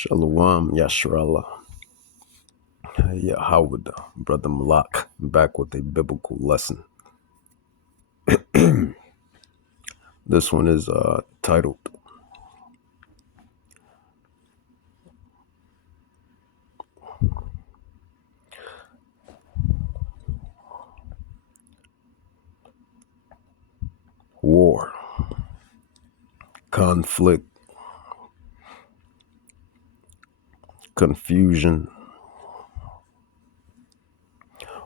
Shalom, Yashrallah, Yahawad, Brother Malak, back with a biblical lesson. This one is titled War, Conflict, Confusion.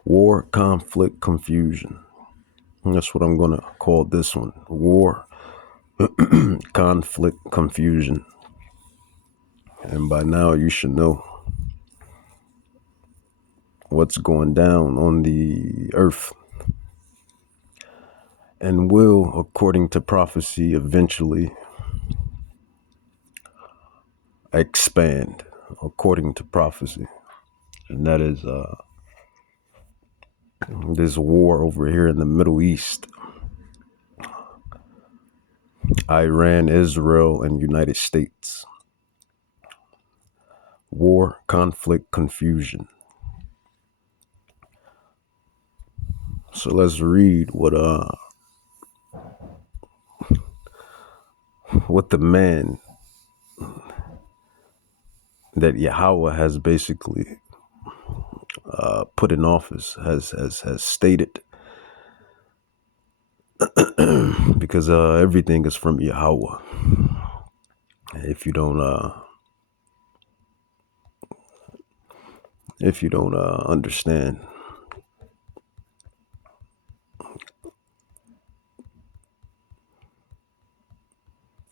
War, conflict, confusion. And that's what I'm going to call this one. War, conflict, confusion. And by now you should know what's going down on the earth and will, according to prophecy, eventually expand according to prophecy. And that is this war over here in the Middle East. Iran, Israel, and United States. War, conflict, confusion. So let's read what the man that Yahweh has basically put in office has stated, because everything is from Yahweh. If you don't understand,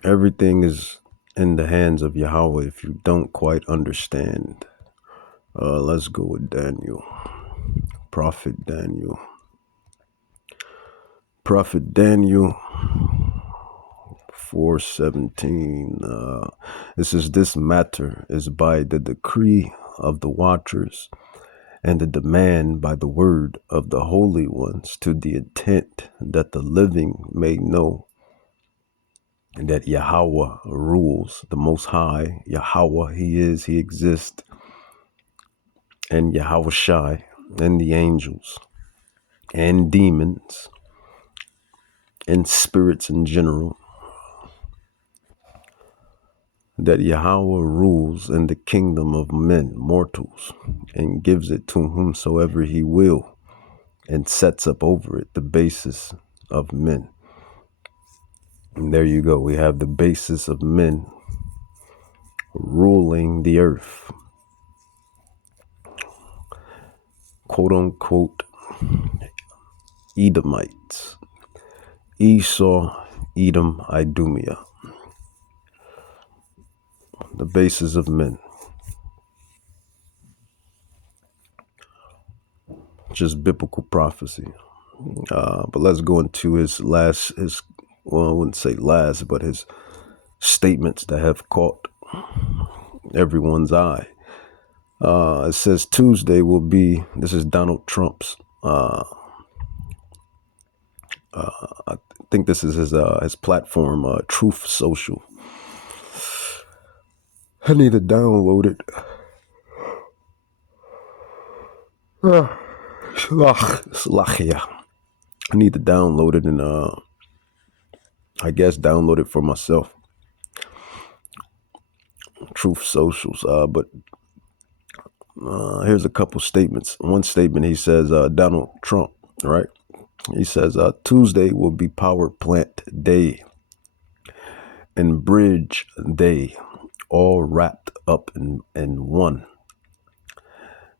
everything is in the hands of Yahweh. If you don't quite understand, let's go with Daniel. Prophet Daniel 4:17. This matter is by the decree of the watchers and the demand by the word of the holy ones, to the intent that the living may know that Yahweh rules, the Most High. Yahweh, He exists, and Yahweh Shai, and the angels, and demons, and spirits in general, that Yahweh rules in the kingdom of men, mortals, and gives it to whomsoever He will, and sets up over it the basis of men. And there you go. We have the basis of men ruling the earth. Quote unquote Edomites. Esau, Edom, Idumea. The basis of men. Just biblical prophecy. But let's go into his I wouldn't say last, but his statements that have caught everyone's eye. It says Tuesday will be, this is Donald Trump's, I think this is his platform, Truth Social. I need to download it. Slachia. I need to download it and I guess download it for myself. Truth Socials. But here's a couple statements. One statement, he says, Donald Trump, right? He says, Tuesday will be Power Plant Day and Bridge Day, all wrapped up in one,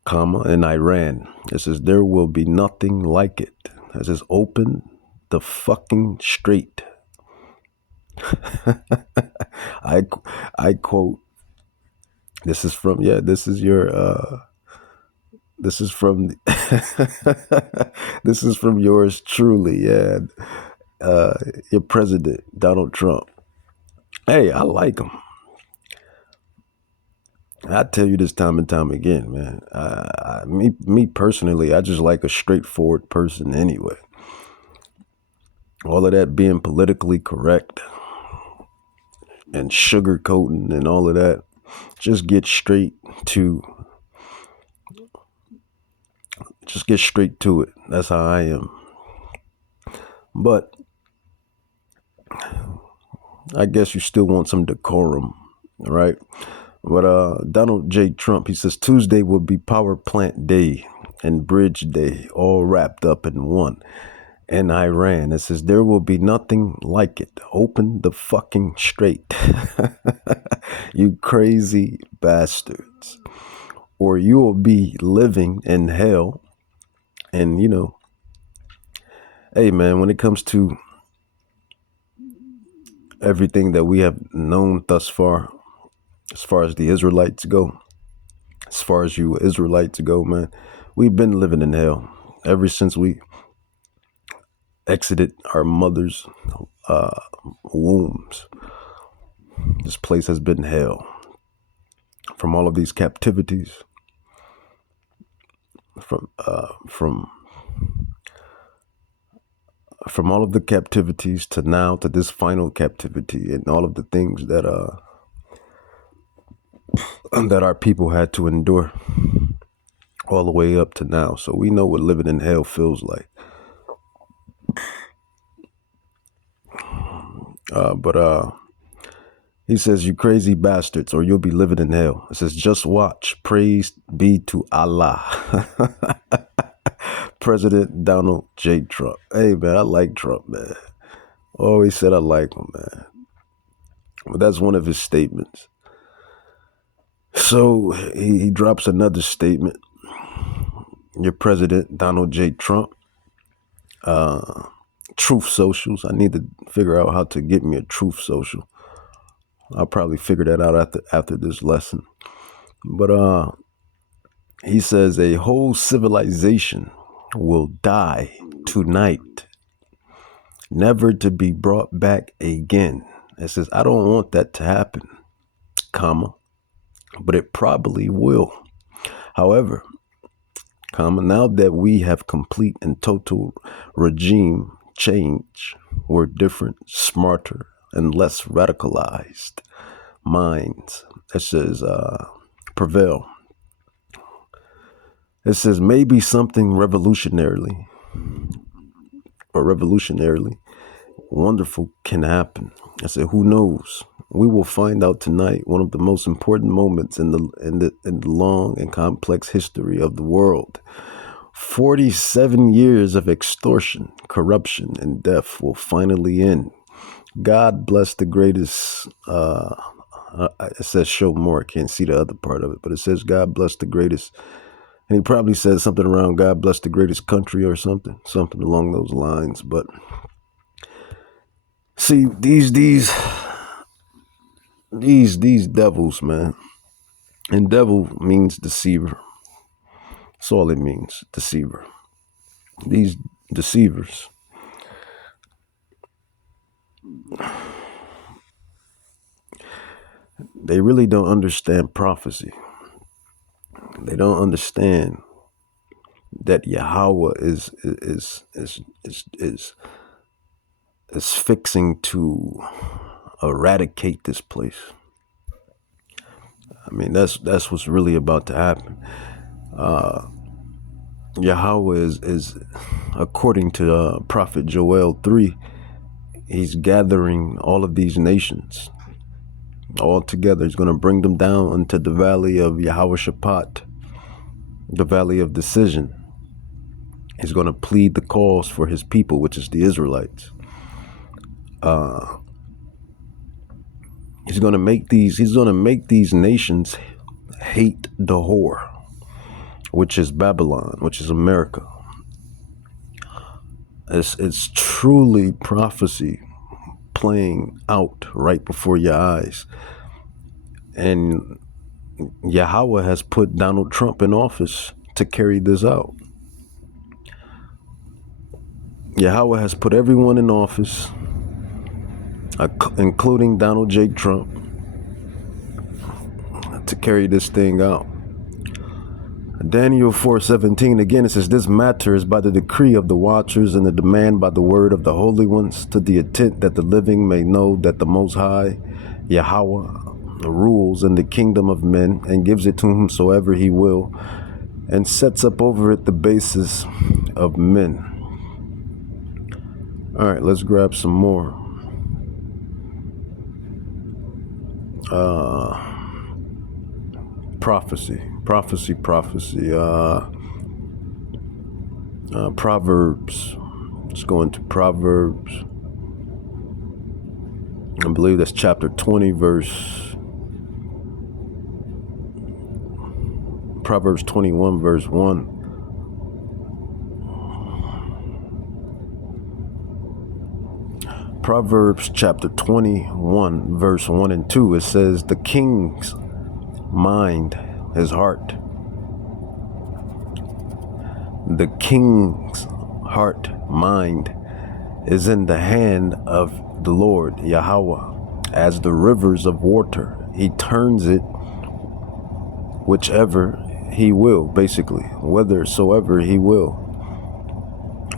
comma, in Iran. It says, there will be nothing like it. It says, open the fucking straight. I quote, this is from this is from this is from yours truly, your president, Donald Trump. Hey, I like him. I tell you this time and time again, man. Me personally, I just like a straightforward person anyway. All of that being politically correct and sugarcoating and all of that, just get straight to it. That's how I am. But I guess you still want some decorum, right? But Donald J. Trump, he says Tuesday will be Power Plant Day and Bridge Day, all wrapped up in one. And Iran, it says there will be nothing like it. Open the fucking strait. You crazy bastards. Or you will be living in hell. And, you know, hey, man, when it comes to everything that we have known thus far as the Israelites go, as far as you Israelites go, man, we've been living in hell ever since we exited our mother's wombs. This place has been hell. From all of these captivities, from all of the captivities to now to this final captivity, and all of the things that that our people had to endure all the way up to now. So we know what living in hell feels like. But he says, you crazy bastards, or you'll be living in hell. It says, just watch. Praise be to Allah. President Donald J. Trump. Hey, man, I like Trump, man. Always said I like him, man. But that's one of his statements. So he drops another statement. Your President Donald J. Trump. Truth Socials. I need to figure out how to get me a Truth Social. I'll probably figure that out after this lesson. But he says a whole civilization will die tonight, never to be brought back again. It says, I don't want that to happen, comma, but it probably will. However, comma, now that we have complete and total regime change, we're different, smarter, and less radicalized minds. It says, prevail. It says maybe something revolutionarily wonderful can happen. I said, who knows? We will find out tonight. One of the most important moments in the long and complex history of the world. 47 years of extortion, corruption, and death will finally end. God bless the greatest. It says show more. I can't see the other part of it, but it says God bless the greatest. And he probably said something around God bless the greatest country or something along those lines. But see, these devils, man. And devil means deceiver. That's all it means, deceiver. These deceivers. They really don't understand prophecy. They don't understand that Yahweh is fixing to eradicate this place. I mean, that's what's really about to happen. Yahweh is according to Prophet Joel 3, he's gathering all of these nations all together. He's going to bring them down into the valley of Yehoshaphat, the valley of decision. He's going to plead the cause for his people, which is the Israelites. He's going to make these nations hate the whore, which is Babylon, which is America. It's truly prophecy playing out right before your eyes. And Yahweh has put Donald Trump in office to carry this out. Yahweh has put everyone in office, including Donald J. Trump, to carry this thing out. Daniel 4:17, again, it says, this matter is by the decree of the watchers and the demand by the word of the holy ones, to the intent that the living may know that the Most High, Yahweh, rules in the kingdom of men and gives it to whomsoever he will, and sets up over it the basis of men. All right, let's grab some more. Prophecy. Proverbs. Let's go into Proverbs. I believe that's chapter 20, Proverbs 21, verse 1. Proverbs chapter 21, verse 1 and 2, it says, the king's mind, his heart. The king's heart, mind, is in the hand of the Lord, Yahweh, as the rivers of water. He turns it whichever he will, basically, whithersoever he will.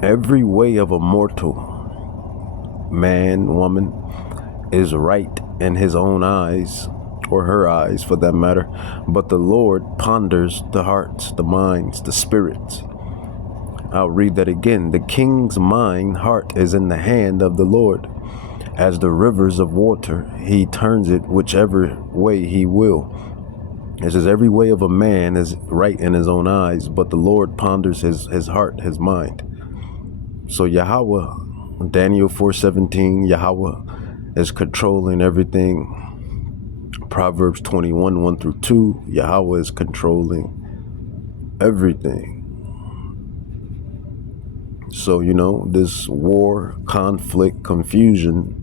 Every way of a mortal man, woman, is right in his own eyes, or her eyes for that matter, but the Lord ponders the hearts, the minds, the spirits. I'll read that again. The king's mind, heart, is in the hand of the Lord. As the rivers of water, he turns it whichever way he will. It says every way of a man is right in his own eyes, but the Lord ponders his heart, his mind. So Yahweh, Daniel 4:17, Yahweh is controlling everything. Proverbs 21, 1 through 2, Yahweh is controlling everything. So, this war, conflict, confusion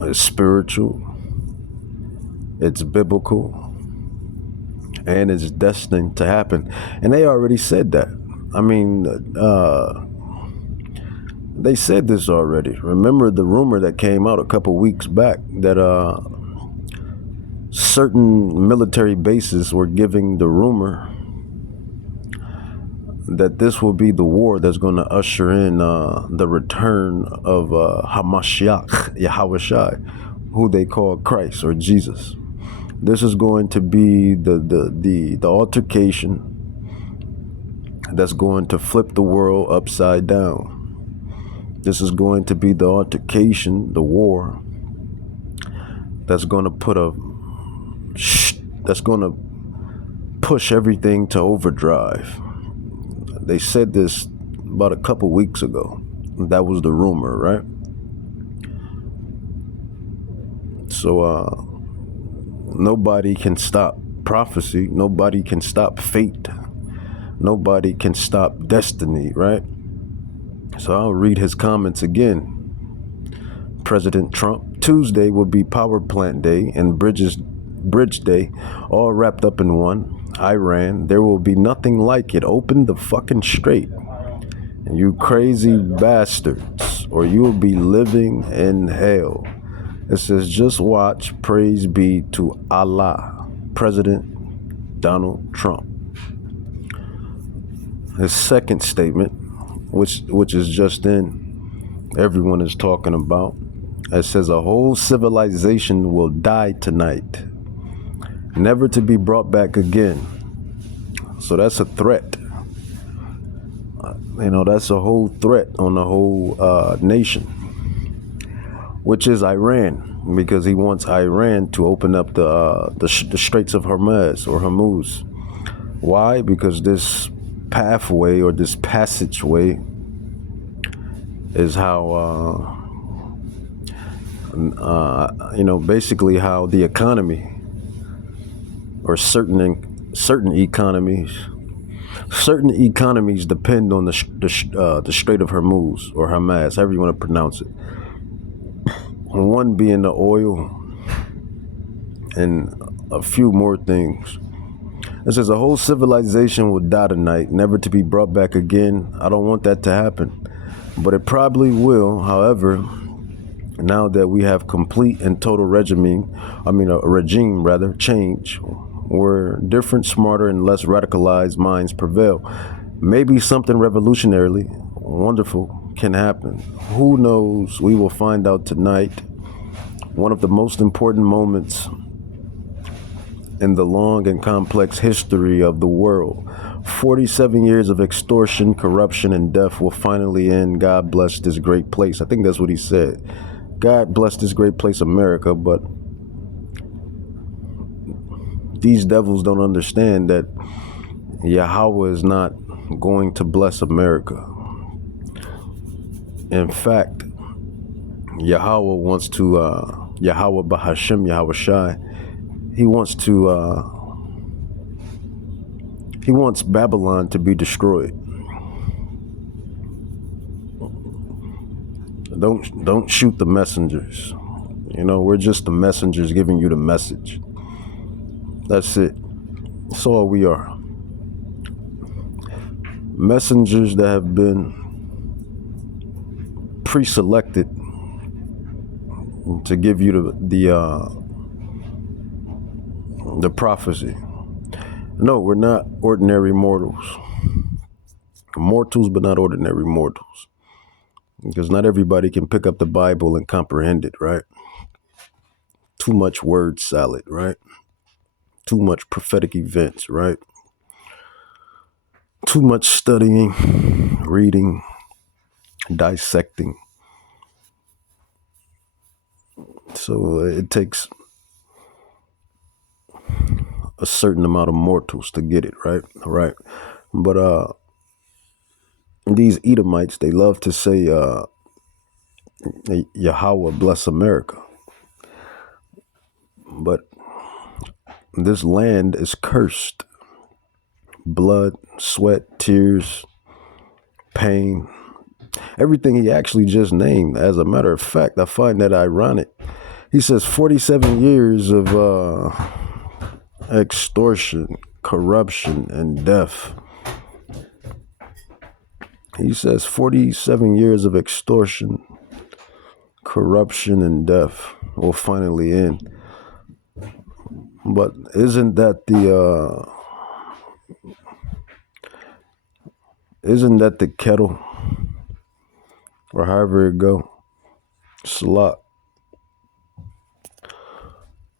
is spiritual, it's biblical, and it's destined to happen. And they already said that. I mean, they said this already. Remember the rumor that came out a couple weeks back that certain military bases were giving the rumor that this will be the war that's going to usher in the return of Hamashiach, Yahushua, who they call Christ or Jesus. This is going to be the altercation that's going to flip the world upside down. This is going to be the altercation, the war, that's going to push everything to overdrive. They said this about a couple weeks ago. That was the rumor, right? So nobody can stop prophecy. Nobody can stop fate. Nobody can stop destiny, right? So I'll read his comments again. President Trump, Tuesday will be Power Plant Day and Bridge Day, all wrapped up in one. Iran, there will be nothing like it. Open the fucking strait, and you crazy bastards, or you will be living in hell. It says, just watch, praise be to Allah. President Donald Trump. His second statement, which is just in, everyone is talking about. It says a whole civilization will die tonight, never to be brought back again. So that's a threat. That's a whole threat on the whole nation, which is Iran, because he wants Iran to open up the Straits of Hormuz or Hormuz. Why? Because this pathway or this passageway is how basically how the economy, or certain economies depend on the Strait of Hormuz or Hamas, however you want to pronounce it. One being the oil and a few more things. It says a whole civilization will die tonight, never to be brought back again. I don't want that to happen, but it probably will. However, now that we have complete and total regime change, where different, smarter, and less radicalized minds prevail, maybe something revolutionarily wonderful can happen. Who knows? We will find out tonight. one of the most important moments in the long and complex history of the world. 47 years of extortion, corruption, and death will finally end. God bless this great place. I think that's what he said. God bless this great place, America, but these devils don't understand that Yahweh is not going to bless America. In fact, Yahweh wants to, Yahweh Bahashim, Yahweh Shai, he wants Babylon to be destroyed. Don't shoot the messengers. You know, we're just the messengers giving you the message. That's it. That's all we are. Messengers that have been pre-selected to give you the prophecy. No, we're not ordinary mortals. Mortals, but not ordinary mortals. Because not everybody can pick up the Bible and comprehend it, right? Too much word salad, right? Too much prophetic events, right? Too much studying, reading, dissecting. So it takes a certain amount of mortals to get it, right? All right. But these Edomites, they love to say, Yahweh bless America. But this land is cursed. Blood, sweat, tears, pain, everything he actually just named. As a matter of fact, I find that ironic. He says 47 years of extortion, corruption, and death. He says 47 years of extortion, corruption, and death will finally end. But isn't that the kettle, or however it go? Salat.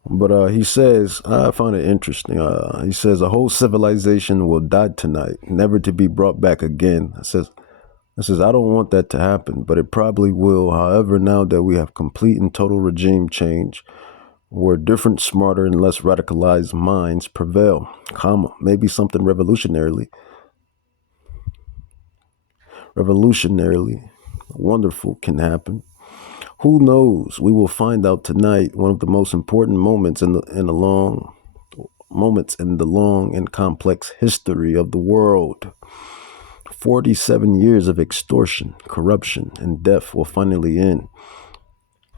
But he says, I found it interesting. He says a whole civilization will die tonight, never to be brought back again. I says, I don't want that to happen, but it probably will. However, now that we have complete and total regime change, where different, smarter, and less radicalized minds prevail, maybe something revolutionarily wonderful can happen. Who knows? We will find out tonight. One of the most important moments in the long and complex history of the world. 47 years of extortion, corruption, and death will finally end.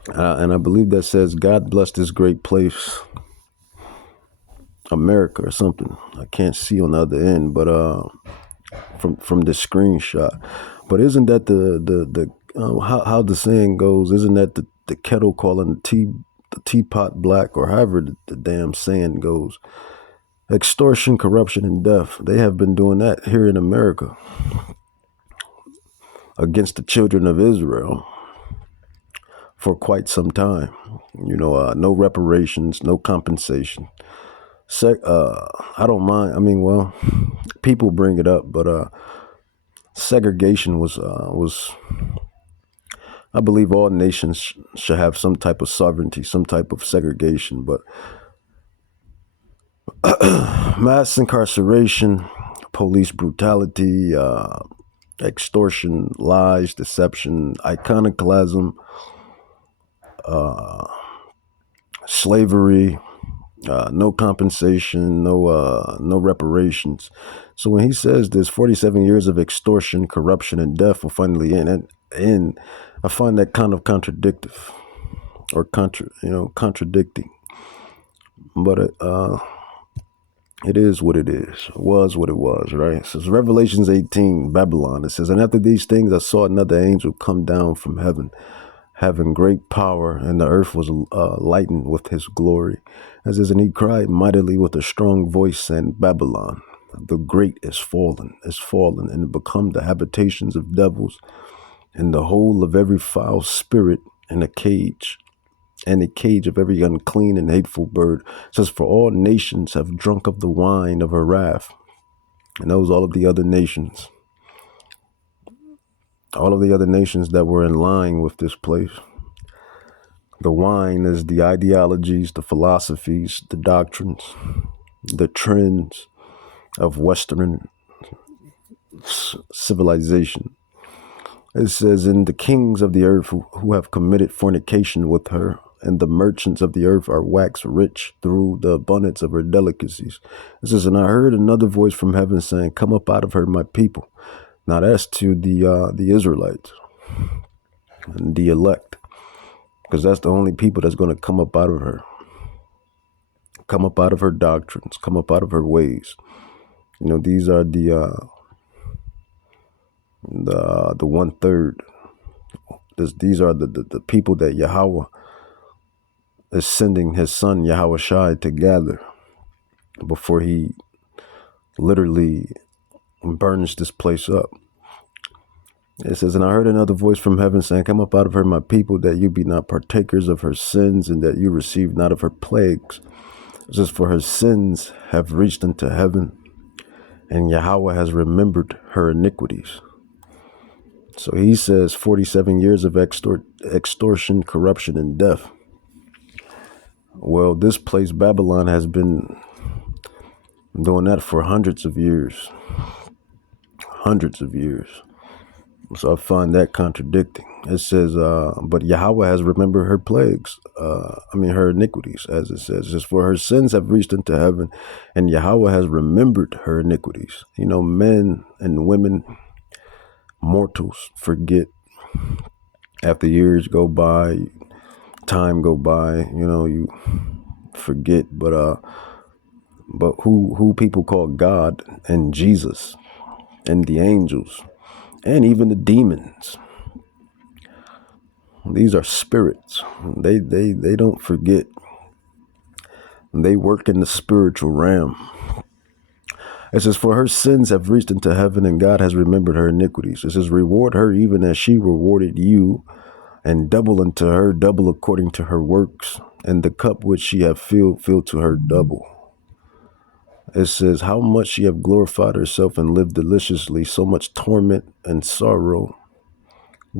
And I believe that says, God bless this great place, America, or something. I can't see on the other end, but from this screenshot. But isn't that the how the saying goes? Isn't that the kettle calling the teapot black, or however the damn saying goes? Extortion, corruption, and death. They have been doing that here in America against the children of Israel for quite some time. You know, no reparations, no compensation. I don't mind. I mean, well, people bring it up, but segregation was I believe all nations should have some type of sovereignty, some type of segregation, but mass incarceration, police brutality, extortion, lies, deception, iconoclasm, slavery, no compensation, no reparations. So when he says this 47 years of extortion, corruption, and death will finally end, I find that kind of contradictory, or contradicting. But it is what it is. It was what it was, right? It says Revelations 18, Babylon. It says, and after these things I saw another angel come down from heaven, having great power, and the earth was lightened with his glory. As is, and he cried mightily with a strong voice, saying, Babylon, the great is fallen, and become the habitations of devils, and the whole of every foul spirit in a cage, and a cage of every unclean and hateful bird. It says, for all nations have drunk of the wine of her wrath. And those all of the other nations. All of the other nations that were in line with this place. The wine is the ideologies, the philosophies, the doctrines, the trends of Western civilization. It says, and the kings of the earth who have committed fornication with her, and the merchants of the earth are waxed rich through the abundance of her delicacies. It says, and I heard another voice from heaven saying, come up out of her, my people. Now that's to the Israelites and the elect, because that's the only people that's going to come up out of her. Come up out of her doctrines, come up out of her ways. You know, these are the 1/3. These are the people that Yahweh is sending his son Yahweh Shai to gather before he literally burns this place up. It says, and I heard another voice from heaven saying, come up out of her, my people, that you be not partakers of her sins, and that you receive not of her plagues. It says, for her sins have reached unto heaven, and Yahweh has remembered her iniquities. So he says 47 years of extortion, corruption, and death. Well, this place, Babylon, has been doing that for hundreds of years. Hundreds of years. So I find that contradicting. It says, but Yahweh has remembered her plagues, her iniquities, as it says. It says, for her sins have reached into heaven, and Yahweh has remembered her iniquities. You know, men and women, mortals, forget. After years go by, time go by, you know, you forget. But who people call God and Jesus and the angels and even the demons, these are spirits. They don't forget. They work in the spiritual realm. It says, for her sins have reached into heaven, and God has remembered her iniquities. It says, reward her even as she rewarded you, and double unto her, double according to her works, and the cup which she hath filled, fill to her double. It says, how much she hath glorified herself and lived deliciously, so much torment and sorrow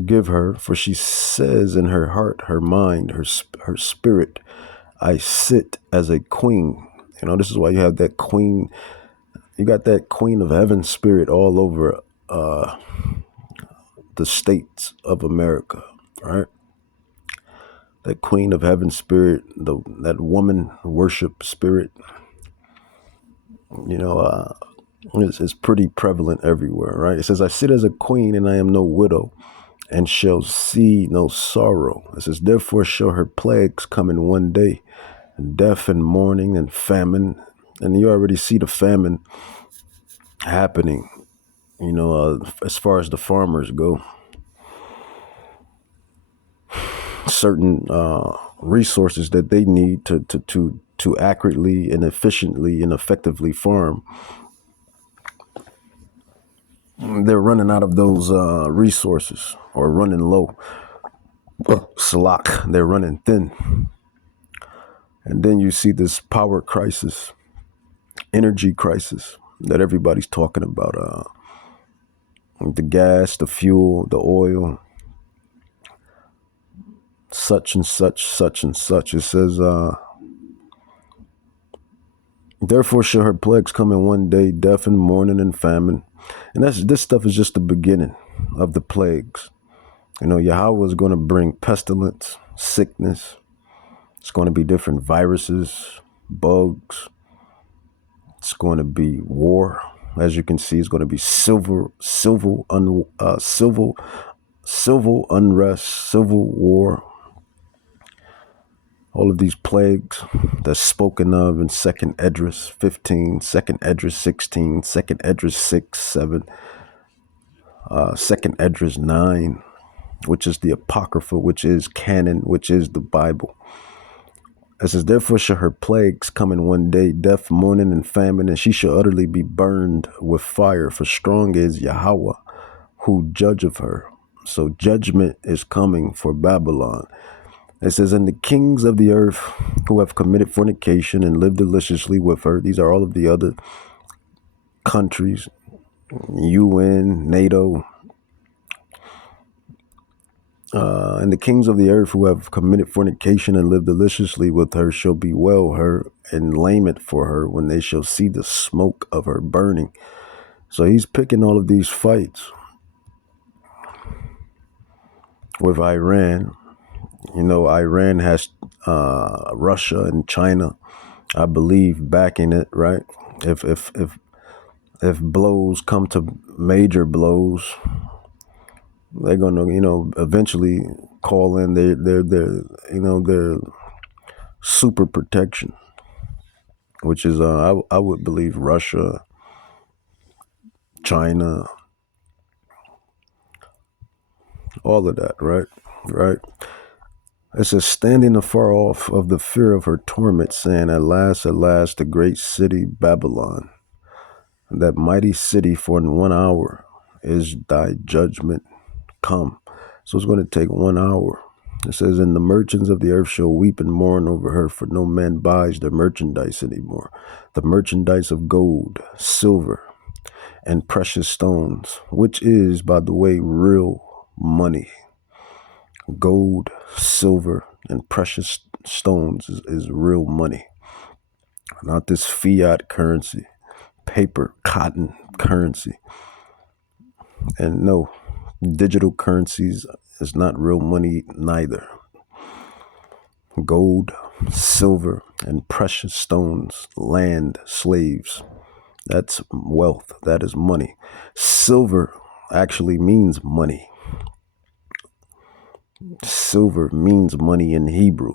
give her, for she says in her heart, her mind, her spirit, I sit as a queen. You know, this is why you have that queen. You got that queen of heaven spirit all over the states of America, right? That queen of heaven spirit, that woman worship spirit, you know, it's pretty prevalent everywhere, right? It says, I sit as a queen and I am no widow, and shall see no sorrow. It says, therefore shall her plagues come in one day, and death and mourning and famine. And you already see the famine happening, you know, as far as the farmers go. Certain resources that they need to accurately and efficiently and effectively farm, they're running out of those resources, or running low. Slack, they're running thin. And then you see this power crisis, energy crisis that everybody's talking about. The gas, the fuel, the oil, such and such, such and such. It says, therefore shall her plagues come in one day, death and mourning and famine. And this stuff is just the beginning of the plagues. You know, Yahweh is going to bring pestilence, sickness. It's going to be different viruses, bugs. It's going to be war. As you can see, it's going to be civil unrest, civil war. All of these plagues that's spoken of in 2nd Esdras 15, 2nd Esdras 16, 2nd Esdras 6, 7, 2nd Esdras 9, which is the Apocrypha, which is canon, which is the Bible. It says, therefore shall her plagues come in one day, death, mourning, and famine, and she shall utterly be burned with fire, for strong is Yahweh, who judgeth her. So judgment is coming for Babylon. It says, and the kings of the earth who have committed fornication and lived deliciously with her. These are all of the other countries, UN, NATO, and the kings of the earth who have committed fornication and lived deliciously with her shall bewail her and lament for her when they shall see the smoke of her burning. So he's picking all of these fights with Iran. You know, Iran has Russia and China, I believe, backing it, right? If blows come to major blows, they're gonna, eventually call in their super protection, which is I would believe Russia, China, all of that, right? Right. It says, standing afar off of the fear of her torment, saying, at last, the great city Babylon, that mighty city, for in 1 hour is thy judgment come. So it's going to take 1 hour. It says, and the merchants of the earth shall weep and mourn over her, for no man buys their merchandise anymore. The merchandise of gold, silver, and precious stones, which is, by the way, real money. Gold, silver, and precious stones is real money. Not this fiat currency, paper, cotton currency. And no, digital currencies is not real money neither. Gold, silver, and precious stones, land, slaves. That's wealth. That is money. Silver actually means money. Silver means money in Hebrew,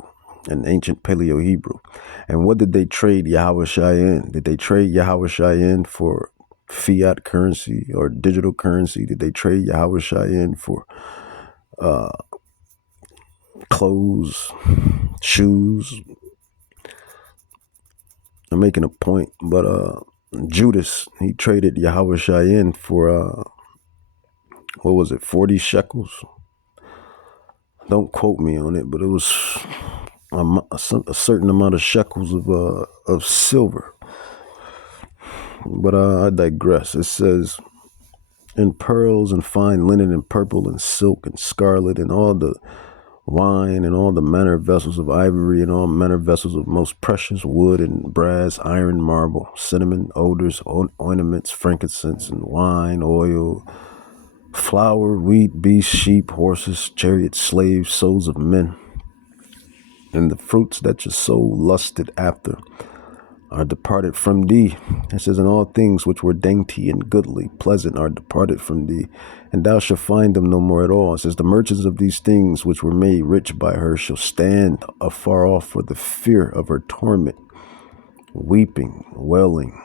in ancient Paleo Hebrew. And what did they trade Yahushua in? Did they trade Yahushua in for fiat currency or digital currency? Did they trade Yahushua in for clothes, shoes? I'm making a point, but Judas, he traded Yahushua in for, 40 shekels? Don't quote me on it, but it was a certain amount of shekels of silver. But I digress. It says, in pearls and fine linen and purple and silk and scarlet and all the wine and all the manner of vessels of ivory and all manner of vessels of most precious wood and brass, iron, marble, cinnamon, odors, ornaments, frankincense and wine, oil, flour, wheat, beasts, sheep, horses, chariots, slaves, souls of men, and the fruits that your soul lusted after are departed from thee. It says, and all things which were dainty and goodly, pleasant, are departed from thee, and thou shalt find them no more at all. It says, the merchants of these things which were made rich by her shall stand afar off for the fear of her torment, weeping, wailing,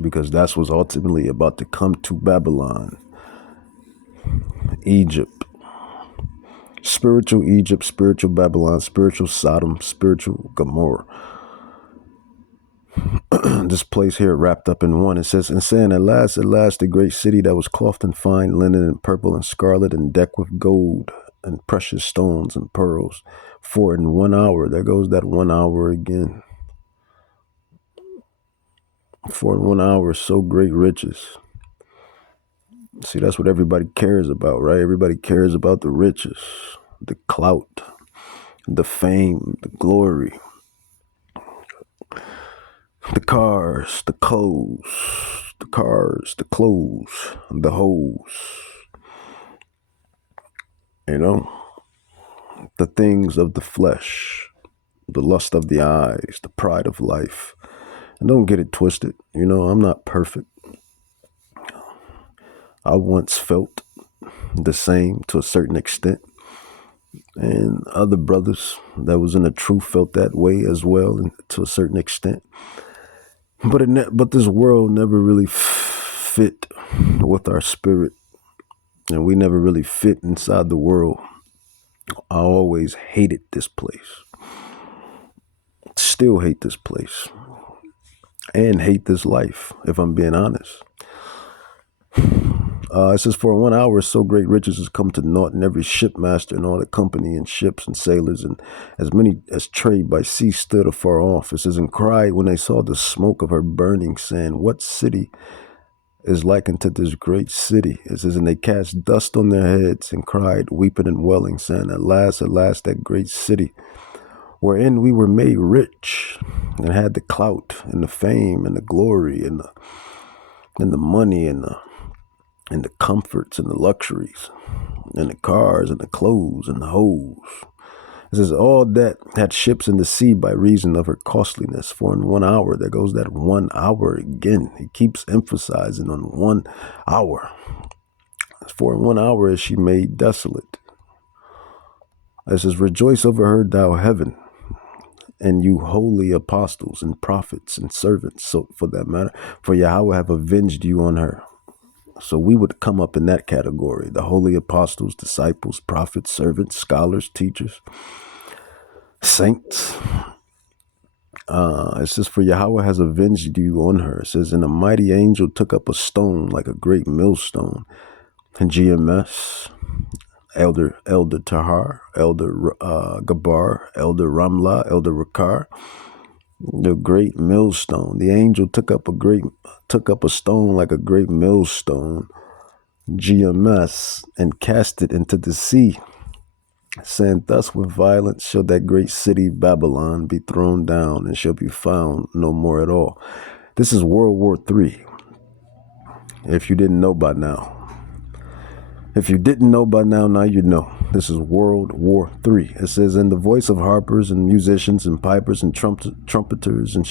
because that's what's ultimately about to come to Babylon. Egypt, spiritual Babylon, spiritual Sodom, spiritual Gomorrah. This place here wrapped up in one. It says, and saying, at last, the great city that was clothed in fine linen and purple and scarlet and decked with gold and precious stones and pearls. For in 1 hour, there goes that 1 hour again. For in 1 hour, so great riches. See, that's what everybody cares about, right? Everybody cares about the riches, the clout, the fame, the glory, the cars, the clothes, the hoes, the things of the flesh, the lust of the eyes, the pride of life. And don't get it twisted. I'm not perfect. I once felt the same to a certain extent. And other brothers that was in the truth felt that way as well, and to a certain extent. But this world never really fit with our spirit. And we never really fit inside the world. I always hated this place. Still hate this place. And hate this life, if I'm being honest. It says, for 1 hour so great riches has come to naught, and every shipmaster and all the company and ships and sailors and as many as trade by sea stood afar off. It says, and cried when they saw the smoke of her burning, saying, what city is like unto this great city? It says, and they cast dust on their heads and cried, weeping and wailing, saying, at last, that great city, wherein we were made rich and had the clout and the fame and the glory and the money and the comforts and the luxuries and the cars and the clothes and the hoes. It says, all that had ships in the sea by reason of her costliness. For in 1 hour, there goes that 1 hour again. He keeps emphasizing on 1 hour. For in 1 hour is she made desolate. It says, rejoice over her, thou heaven, and you holy apostles and prophets and servants. So for that matter, for Yahweh have avenged you on her. So we would come up in that category: the holy apostles, disciples, prophets, servants, scholars, teachers, saints. It says, for Yahweh has avenged you on her. It says, and a mighty angel took up a stone like a great millstone. And GMS, Elder Tahar, Elder Gabar, Elder Ramla, Elder Rakar, the great millstone. The angel took up a stone like a great millstone, GMS, and cast it into the sea, saying, thus with violence shall that great city Babylon be thrown down, and shall be found no more at all. This is World War III. If you didn't know by now. If you didn't know by now, now you know. This is World War III. It says, and the voice of harpers and musicians and pipers and trumpeters and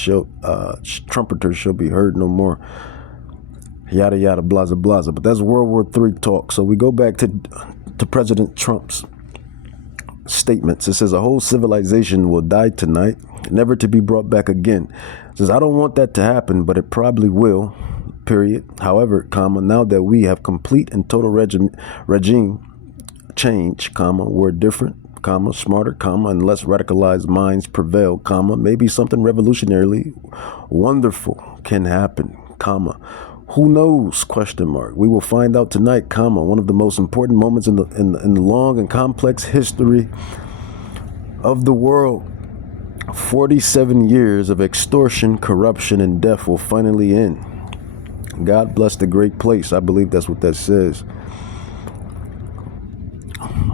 trumpeters shall be heard no more. Yada, yada, blaza, blaza. But that's World War III talk. So we go back to President Trump's statements. It says, a whole civilization will die tonight, never to be brought back again. It says, I don't want that to happen, but it probably will. Period. However, now that we have complete and total regime change, we're different, smarter, and less radicalized minds prevail, maybe something revolutionarily wonderful can happen, who knows, ? We will find out tonight, one of the most important moments in the long and complex history of the world. 47 years of extortion, corruption, and death will finally end. God bless the great place. I believe that's what that says.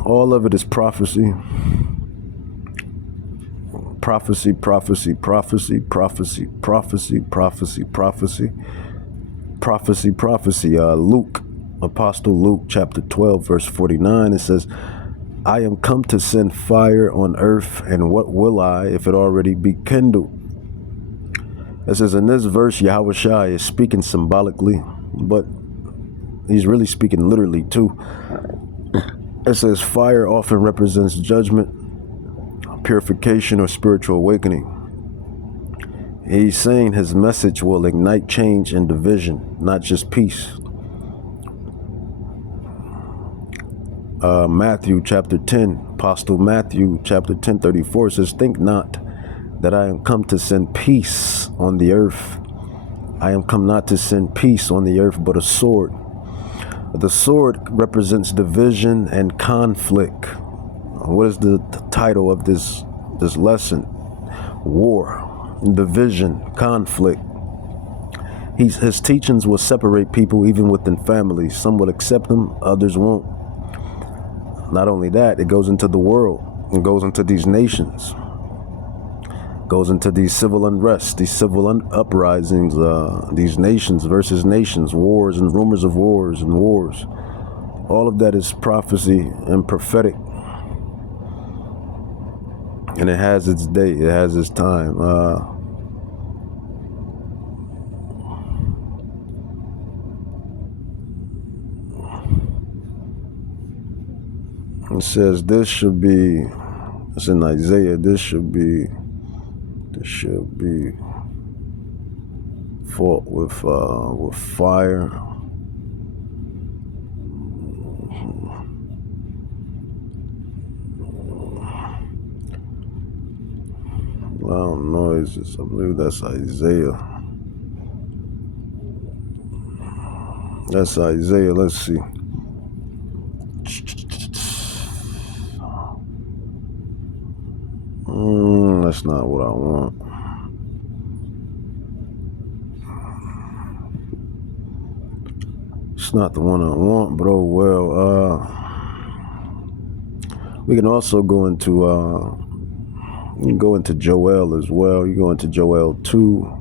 All of it is prophecy. Prophecy, prophecy, prophecy, prophecy, prophecy, prophecy, prophecy, prophecy, prophecy. Luke, Apostle Luke, chapter 12, verse 49, it says, I am come to send fire on earth, and what will I if it already be kindled? It says in this verse, Yahweh Shai is speaking symbolically, but he's really speaking literally too. It says fire often represents judgment, purification, or spiritual awakening. He's saying his message will ignite change and division, not just peace. Matthew chapter 10, Apostle Matthew chapter 10:34 says, think not that I am come to send peace on the earth. I am come not to send peace on the earth, but a sword. The sword represents division and conflict. What is the title of this lesson? War, division, conflict. His teachings will separate people even within families. Some will accept them, others won't. Not only that, it goes into the world. It goes into these nations. Goes into these civil unrest, these civil uprisings, these nations versus nations, wars and rumors of wars and wars. All of that is prophecy and prophetic. And it has its day, it has its time. It says this should be, it's in Isaiah, this should be fought with fire. Loud noises. I believe that's Isaiah. That's Isaiah. Let's see. That's not what I want. It's not the one I want, but oh well. We can also go into you can go into Joel as well. You go into Joel 2.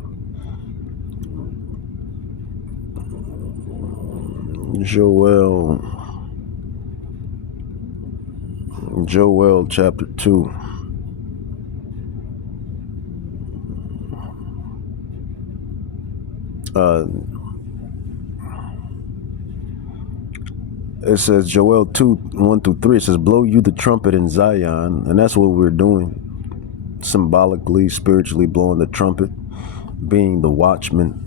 Joel chapter 2. It says Joel 2, 1 through 3. It says, blow you the trumpet in Zion. And that's what we're doing. Symbolically, spiritually blowing the trumpet, being the watchman,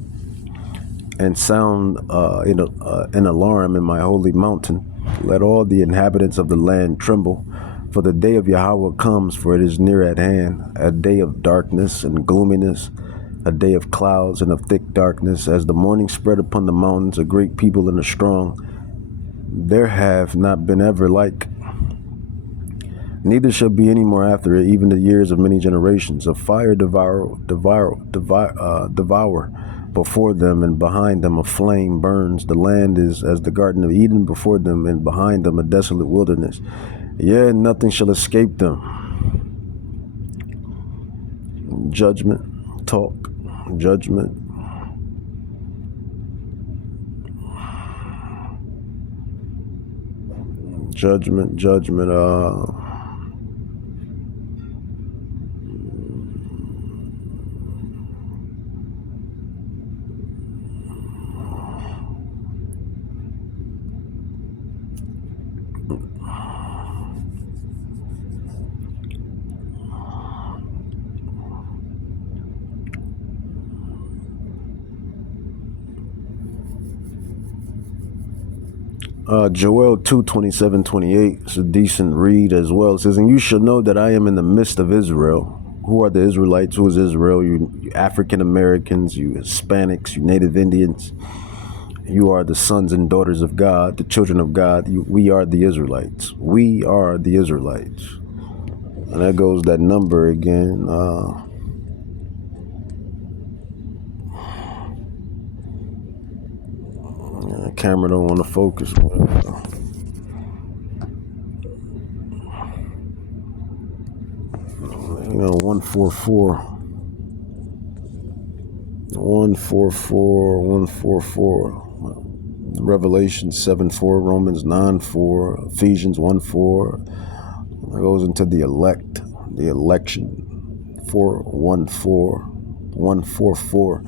and sound an alarm in my holy mountain. Let all the inhabitants of the land tremble. For the day of Yahweh comes, for it is near at hand, a day of darkness and gloominess, a day of clouds and of thick darkness, as the morning spread upon the mountains, a great people and a strong. There have not been ever like, neither shall be any more after it, even the years of many generations. A fire devour before them, and behind them a flame burns. The land is as the Garden of Eden before them, and behind them a desolate wilderness. Yeah, nothing shall escape them. Judgment, talk, judgment. Judgment. Joel 2, 27, 28. It's a decent read as well. It says, and you shall know that I am in the midst of Israel. Who are the Israelites? Who is Israel? You African Americans, you Hispanics, you Native Indians. You are the sons and daughters of God, the children of God. We are the Israelites. We are the Israelites. And that goes that number again. Camera don't want to focus. 144. 144. Revelation 7:4, Romans 9:4, Ephesians 1:4. It goes into the elect, the election. 144.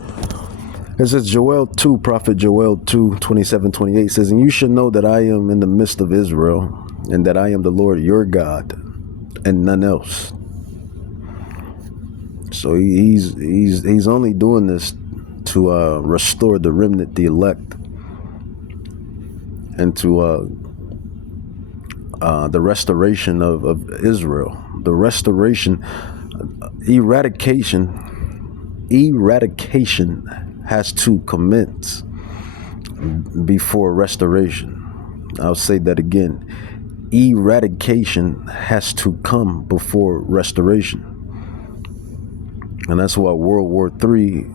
It says Joel 2, Prophet Joel 2, 27, 28 says, and you should know that I am in the midst of Israel, and that I am the Lord your God, and none else. So he's only doing this to restore the remnant, the elect, and to the restoration of Israel, the restoration, eradication has to commence before restoration. I'll say that again. Eradication has to come before restoration. And that's why World War III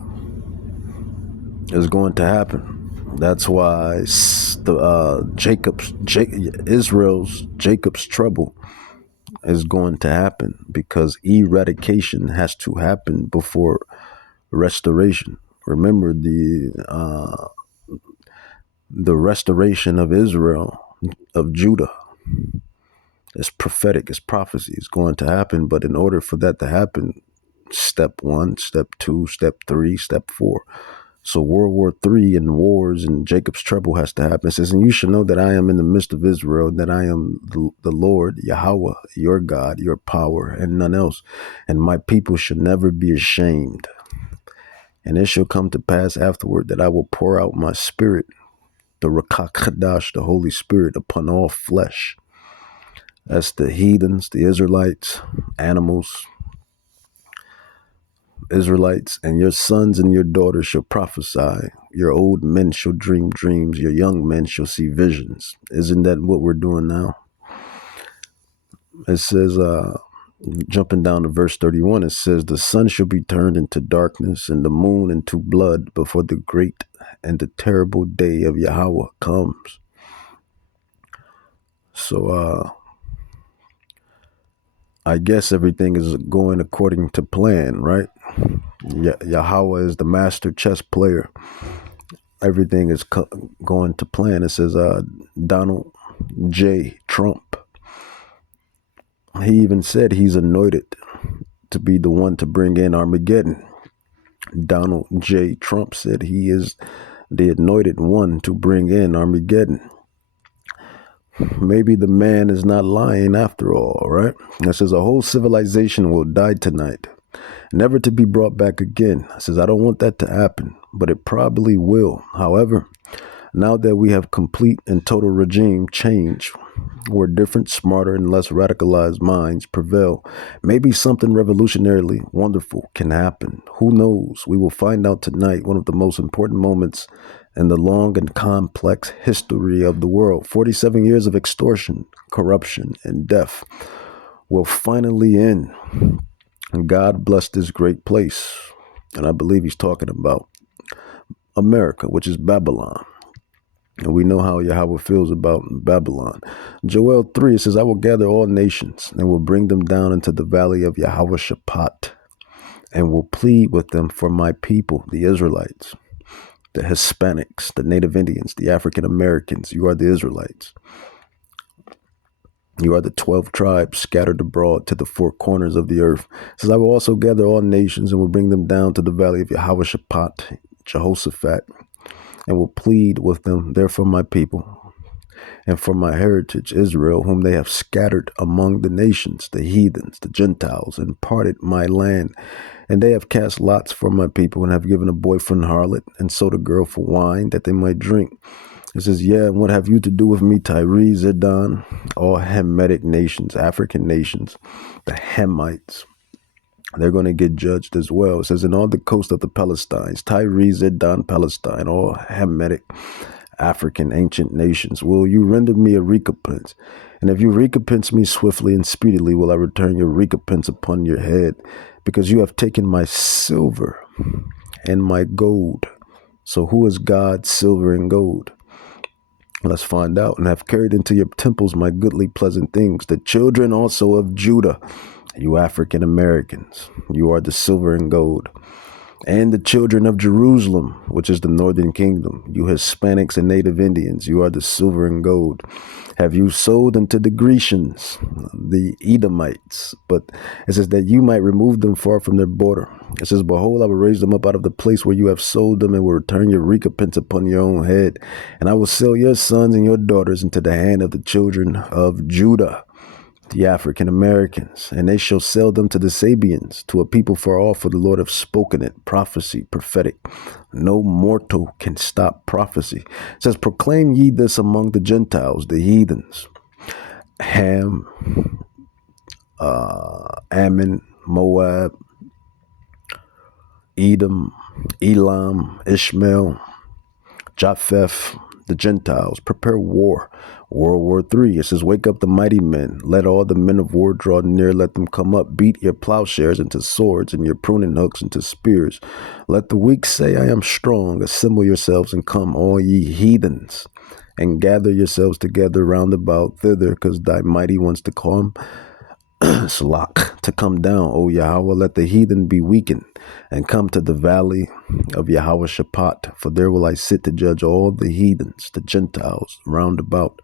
is going to happen. That's why Israel's Jacob's trouble is going to happen, because eradication has to happen before restoration. Remember, the restoration of Israel, of Judah, is prophetic, it's prophecy, it's going to happen. But in order for that to happen, step 1, step 2, step 3, step 4. So World War III and wars and Jacob's trouble has to happen. It says, and you should know that I am in the midst of Israel, that I am the Lord, Yahweh, your God, your power, and none else. And my people should never be ashamed. And it shall come to pass afterward that I will pour out my spirit, the Rakak Chadash, the Holy Spirit, upon all flesh. That's the heathens, the Israelites, animals, Israelites, and your sons and your daughters shall prophesy. Your old men shall dream dreams. Your young men shall see visions. Isn't that what we're doing now? It says, jumping down to verse 31, it says, the sun shall be turned into darkness and the moon into blood before the great and the terrible day of Yahweh comes. So, I guess everything is going according to plan, right? Yahweh is the master chess player. Everything is going to plan. It says Donald J. Trump. He even said he's anointed to be the one to bring in Armageddon. Donald J. Trump said he is the anointed one to bring in Armageddon. Maybe the man is not lying after all, right? It says a whole civilization will die tonight, never to be brought back again. It says I don't want that to happen, but it probably will. However, now that we have complete and total regime change, where different, smarter, and less radicalized minds prevail, maybe something revolutionarily wonderful can happen. Who knows? We will find out tonight. One of the most important moments in the long and complex history of the world. 47 years of extortion, corruption, and death will finally end. And God bless this great place. And I believe he's talking about America, which is Babylon. And we know how Yahweh feels about Babylon. Joel 3, it says, I will gather all nations and will bring them down into the valley of Yahweh Shaphat and will plead with them for my people, the Israelites, the Hispanics, the Native Indians, the African Americans. You are the Israelites. You are the 12 tribes scattered abroad to the four corners of the earth. It says, I will also gather all nations and will bring them down to the valley of Yahweh Shaphat, Jehoshaphat, and will plead with them there for my people and for my heritage, Israel, whom they have scattered among the nations, the heathens, the Gentiles, and parted my land. And they have cast lots for my people and have given a boyfriend harlot and sold a girl for wine that they might drink. It says, yeah, and what have you to do with me, Tyre, Zidon, all Hamitic nations, African nations, the Hamites? They're going to get judged as well. It says, in all the coast of the Palestines, Tyre, Zidon, Palestine, all Hamitic, African, ancient nations, will you render me a recompense? And if you recompense me swiftly and speedily, will I return your recompense upon your head? Because you have taken my silver and my gold. So who is God, silver and gold? Let's find out. And have carried into your temples my goodly pleasant things, the children also of Judah. You African Americans, you are the silver and gold. And the children of Jerusalem, which is the northern kingdom, you Hispanics and Native Indians, you are the silver and gold. Have you sold unto the Grecians, the Edomites? But it says that you might remove them far from their border. It says, behold, I will raise them up out of the place where you have sold them and will return your recompense upon your own head. And I will sell your sons and your daughters into the hand of the children of Judah, the African Americans, and they shall sell them to the Sabians, to a people far off, for the Lord have spoken it. Prophecy, prophetic. No mortal can stop prophecy. It says, proclaim ye this among the Gentiles, the heathens. Ham, Ammon, Moab, Edom, Elam, Ishmael, Japheth, the Gentiles, prepare war. World War III, it says, wake up the mighty men. Let all the men of war draw near. Let them come up. Beat your plowshares into swords and your pruning hooks into spears. Let the weak say, I am strong. Assemble yourselves and come, all ye heathens, and gather yourselves together round about thither, because thy mighty ones to come, Salak, to come down, O Yahweh. Let the heathen be weakened and come to the valley of Yahweh Shaphat, for there will I sit to judge all the heathens, the Gentiles, round about.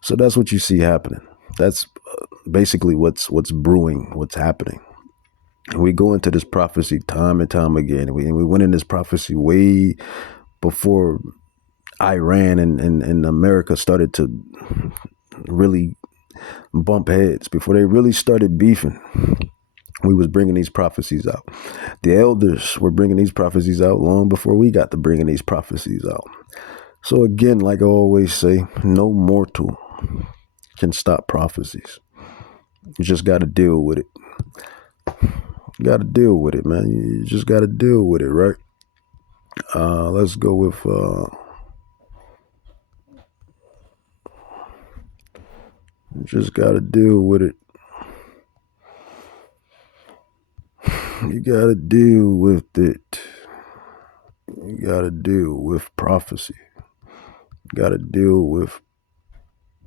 So that's what you see happening. That's basically what's brewing, what's happening. And we go into this prophecy time and time again. And we went in this prophecy way before Iran and America started to really bump heads, before they really started beefing. We was bringing these prophecies out. The elders were bringing these prophecies out long before we got to bringing these prophecies out. So again, like I always say, no mortal can stop prophecies. You just got to deal with it. You got to deal with it, man. You just got to deal with it, right? Let's go with you just got to deal with it. You got to deal with it. You got to deal with prophecy. You got to deal with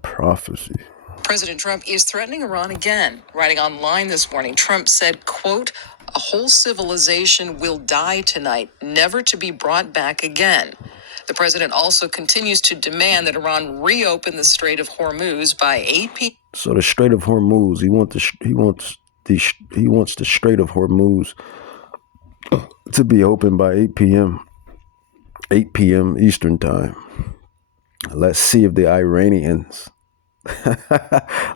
prophecy. President Trump is threatening Iran again. Writing online this morning, Trump said, quote, "A whole civilization will die tonight, never to be brought back again." The president also continues to demand that Iran reopen the Strait of Hormuz by 8 p.m. So the Strait of Hormuz, he wants the Strait of Hormuz to be open by 8 p.m. 8 p.m. Eastern time. Let's see if the Iranians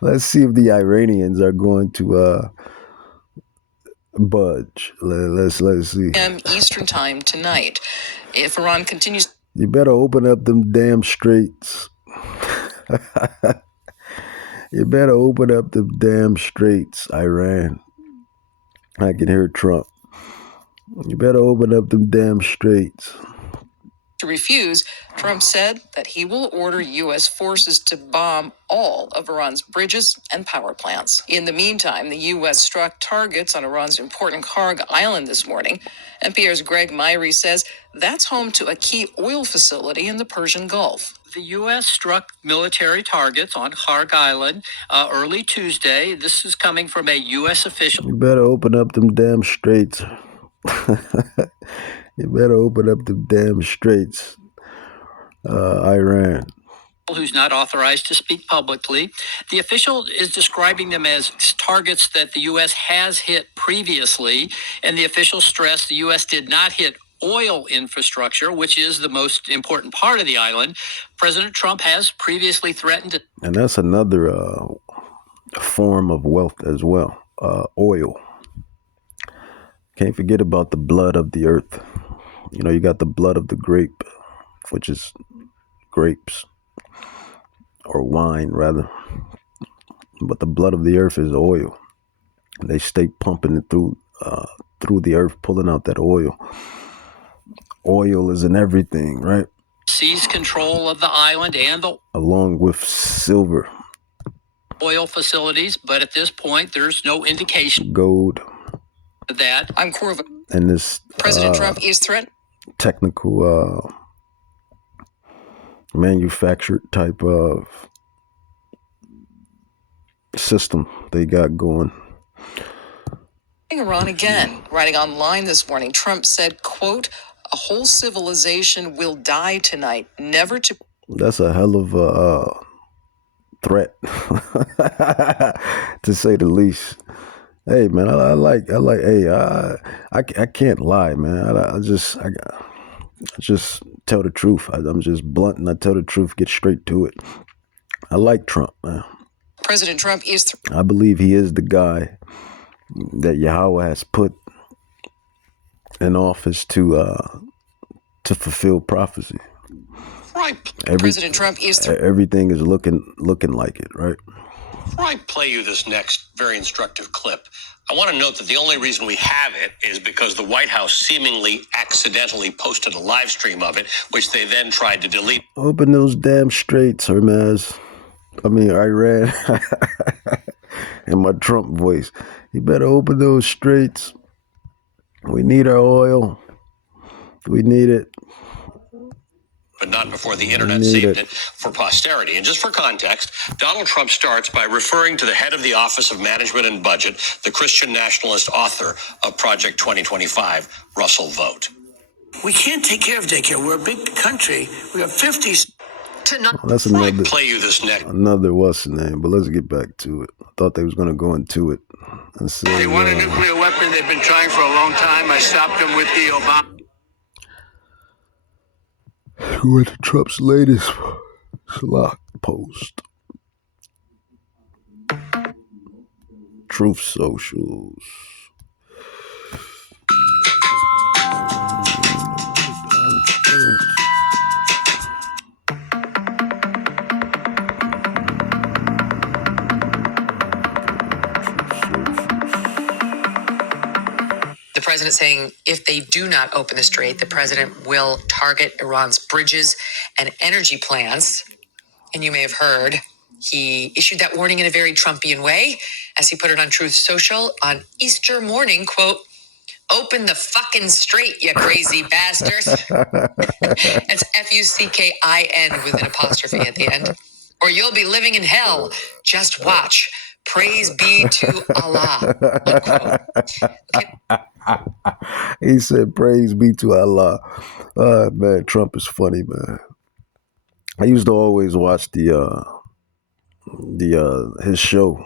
let's see if the Iranians are going to budge. Let's see. Eastern time tonight. If Iran continues, you better open up them damn straits. You better open up them damn straits, Iran. I can hear Trump. You better open up them damn straits. To refuse, Trump said that he will order U.S. forces to bomb all of Iran's bridges and power plants. In the meantime, the U.S. struck targets on Iran's important Kharg Island this morning. NPR's Greg Myrie says that's home to a key oil facility in the Persian Gulf. The U.S. struck military targets on Kharg Island early Tuesday. This is coming from a U.S. official. You better open up them damn straits. You better open up them damn straits, Iran. Who's not authorized to speak publicly. The official is describing them as targets that the U.S. has hit previously, and the official stressed the U.S. did not hit oil infrastructure, which is the most important part of the island. President Trump has previously threatened to... And that's another form of wealth as well, oil. Can't forget about the blood of the earth. You know, you got the blood of the grape, which is grapes, or wine rather. But the blood of the earth is oil. They stay pumping it through the earth, pulling out that oil. Oil is in everything, right? Seize control of the island and the... along with silver. Oil facilities, but at this point, there's no indication... gold. That I'm Corva. And this President Trump is threatened. Technical manufactured type of system they got going. Iran again. Writing online this morning, Trump said, quote, "A whole civilization will die tonight, never to..." That's a hell of a threat, to say the least. Hey man, I like. Hey, I can't lie, man. I just tell the truth. I'm just blunt and I tell the truth. Get straight to it. I like Trump, man. President Trump is. I believe he is the guy that Yahweh has put in office to fulfill prophecy. Right. President Trump is. Everything is looking like it, right? Before I play you this next very instructive clip, I want to note that the only reason we have it is because the White House seemingly accidentally posted a live stream of it, which they then tried to delete. Open those damn straits, Hermes. Iran. In my Trump voice. You better open those straits. We need our oil. We need it. But not before the internet saved it for posterity. And just for context, Donald Trump starts by referring to the head of the Office of Management and Budget, the Christian nationalist author of Project 2025, Russell Vought. We can't take care of daycare. We're a big country. We have 50. That's another. Play you this next. Another what's the name? But let's get back to it. I thought they was gonna go into it. They want a nuclear weapon. They've been trying for a long time. I stopped them with the Obama. Went to Trump's latest slot post. Truth Socials. president saying if they do not open the strait, the president will target Iran's bridges and energy plants. And you may have heard he issued that warning in a very Trumpian way, as he put it on Truth Social on Easter morning, quote, "Open the fucking strait, you crazy bastards." It's F-U-C-K-I-N with an apostrophe at the end. "Or you'll be living in hell. Just watch. Praise be to Allah." He said, "Praise be to Allah." Man, Trump is funny, man. I used to always watch his show.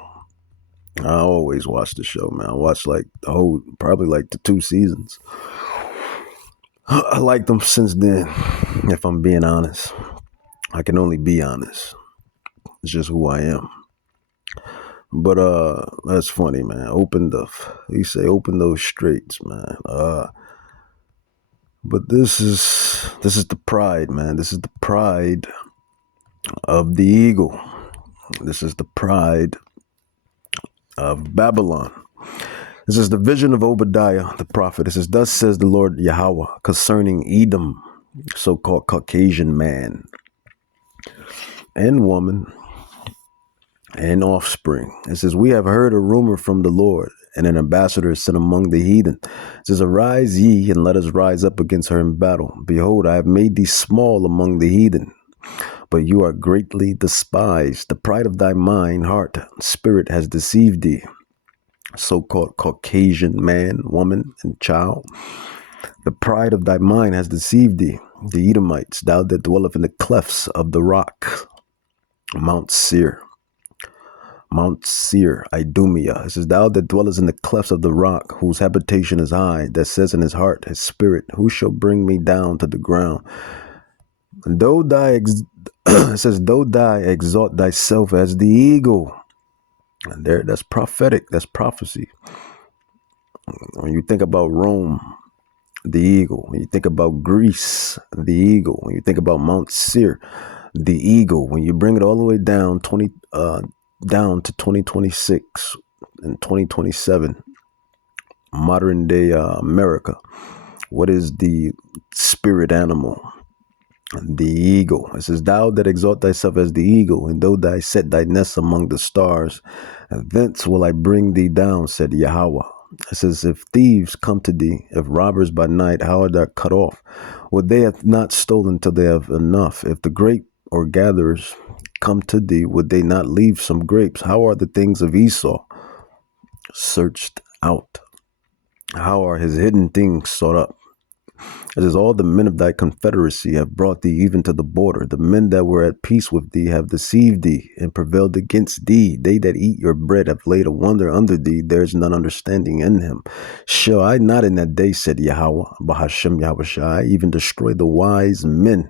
I always watched the show, man. I watched like probably like the 2 seasons. I liked them since then, if I'm being honest. I can only be honest. It's just who I am. But that's funny, man. Open those straits, man. But this is the pride, man. This is the pride of the eagle. This is the pride of Babylon. This is the vision of Obadiah the prophet. This is, "Thus says the Lord Yahweh concerning Edom," so-called Caucasian man and woman and offspring. It says, "We have heard a rumor from the Lord, and an ambassador is sent among the heathen. It says, Arise ye, and let us rise up against her in battle. Behold, I have made thee small among the heathen, but you are greatly despised. The pride of thy mind, heart, spirit has deceived thee." So-called Caucasian man, woman, and child. "The pride of thy mind has deceived thee. The Edomites, thou that dwelleth in the clefts of the rock, Mount Seir, Idumea." It says, "Thou that dwellest in the clefts of the rock, whose habitation is high, that says in his heart, his spirit, who shall bring me down to the ground? And though it says, though thou exalt thyself as the eagle." And that's prophetic. That's prophecy. When you think about Rome, the eagle. When you think about Greece, the eagle. When you think about Mount Seir, the eagle. When you bring it all the way down down to 2026 and 2027, modern day America, what is the spirit animal? The eagle. It says, "Thou that exalt thyself as the eagle, and though thou set thy nest among the stars, and thence will I bring thee down, said Yahweh." It says, "If thieves come to thee, if robbers by night, how art thou cut off? Would they have not stolen till they have enough? If the grape or gatherers come to thee, would they not leave some grapes? How are the things of Esau searched out? How are his hidden things sought up? It says, all the men of thy confederacy have brought thee even to the border. The men that were at peace with thee have deceived thee and prevailed against thee. They that eat your bread have laid a wonder under thee. There is none understanding in him. Shall I not in that day, said Yahweh, Bahashem Yahushai, even destroy the wise men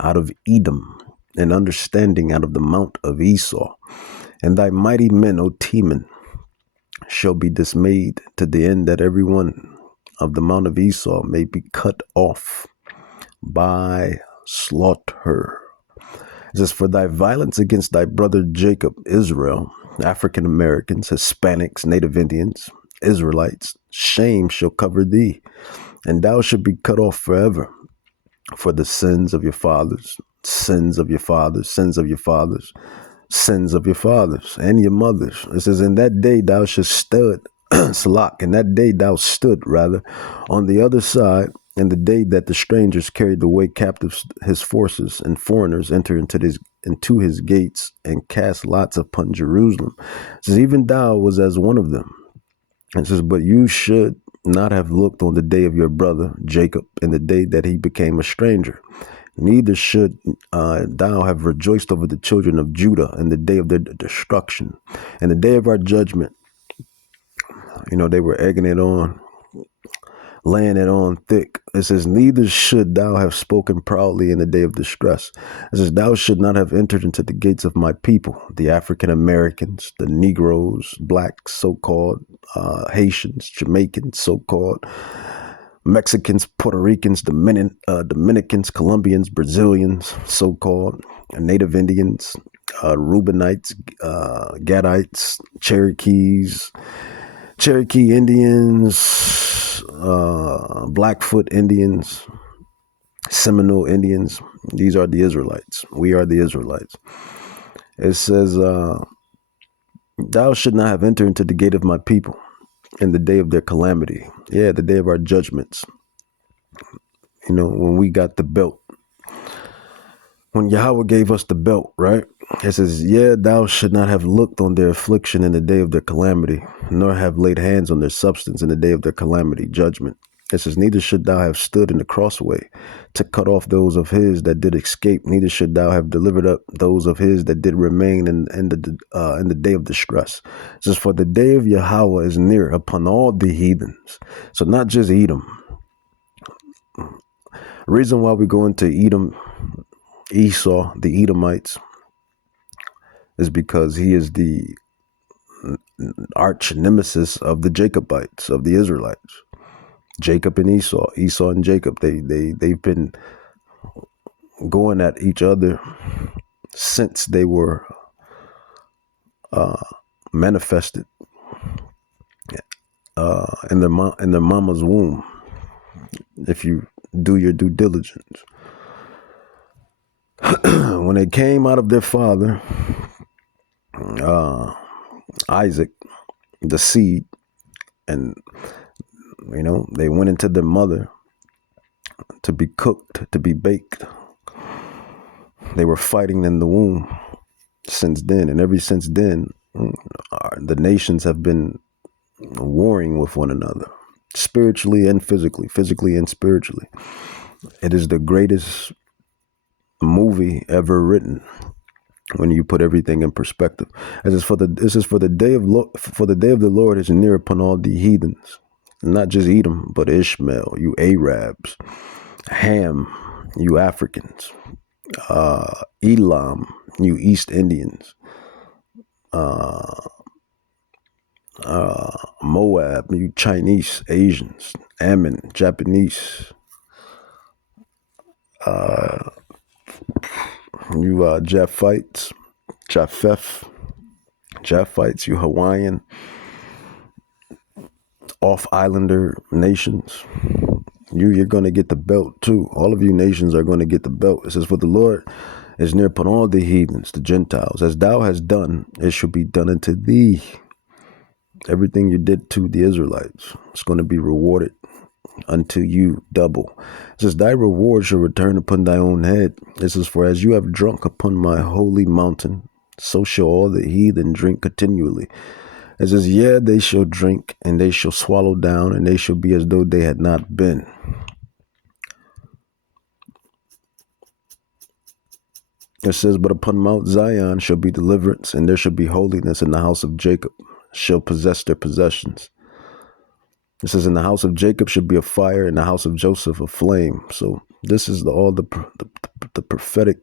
out of Edom, and understanding out of the mount of Esau? And thy mighty men, O Teman, shall be dismayed, to the end that every one of the mount of Esau may be cut off by slaughter. It says, for thy violence against thy brother Jacob, Israel, African Americans, Hispanics, Native Indians, Israelites, shame shall cover thee, and thou shalt be cut off forever for the sins of your fathers, sins of your fathers, sins of your fathers, sins of your fathers and your mothers. It says, in that day thou shalt stood, Salak, in that day thou stood, rather, on the other side, in the day that the strangers carried away captives his forces, and foreigners enter into his gates, and cast lots upon Jerusalem. It says, even thou was as one of them. It says, but you should not have looked on the day of your brother Jacob, in the day that he became a stranger. Neither should thou have rejoiced over the children of Judah in the day of their destruction, and the day of our judgment. You know, they were egging it on, laying it on thick. It says, neither should thou have spoken proudly in the day of distress. It says, thou should not have entered into the gates of my people, the African Americans, the Negroes, blacks, so-called, Haitians, Jamaicans, so-called, Mexicans, Puerto Ricans, Dominicans, Colombians, Brazilians, so-called, Native Indians, Reubenites, Gadites, Cherokee Indians, Blackfoot Indians, Seminole Indians. These are the Israelites. We are the Israelites. It says, thou should not have entered into the gate of my people in the day of their calamity. Yeah, the day of our judgments. You know, when we got the belt. When Yahweh gave us the belt, right? It says, yeah, thou should not have looked on their affliction in the day of their calamity, nor have laid hands on their substance in the day of their calamity, judgment. It says, neither should thou have stood in the crossway to cut off those of his that did escape, neither should thou have delivered up those of his that did remain in the day of distress. It says, for the day of Yahweh is near upon all the heathens. So not just Edom. Reason why we go into Edom, Esau, the Edomites, is because he is the arch nemesis of the Jacobites, of the Israelites. Jacob and Esau and Jacob, they've been going at each other since they were manifested in their mama's womb. If you do your due diligence, when they came out of their father, Isaac, the seed, and you know, they went into their mother to be cooked, to be baked. They were fighting in the womb since then, and ever since then, the nations have been warring with one another, spiritually and physically and spiritually. It is the greatest movie ever written when you put everything in perspective. This is for the day of the Lord is near upon all the heathens, not just Edom, but Ishmael, you Arabs, Ham, you Africans, Elam, you East Indians, Moab, you Chinese, Asians, Ammon, Japanese, you Japhites, you Hawaiian, off-islander nations. You're going to get the belt too. All of you nations are going to get the belt. It says, for the Lord is near upon all the heathens, the Gentiles. As thou hast done, it shall be done unto thee. Everything you did to the Israelites, it's going to be rewarded unto you double. It says, thy reward shall return upon thy own head. It says, for as you have drunk upon my holy mountain, so shall all the heathen drink continually. It says, yeah, they shall drink, and they shall swallow down, and they shall be as though they had not been. It says, but upon Mount Zion shall be deliverance, and there shall be holiness, in the house of Jacob shall possess their possessions. It says, in the house of Jacob should be a fire, in the house of Joseph a flame. So this is all the prophetic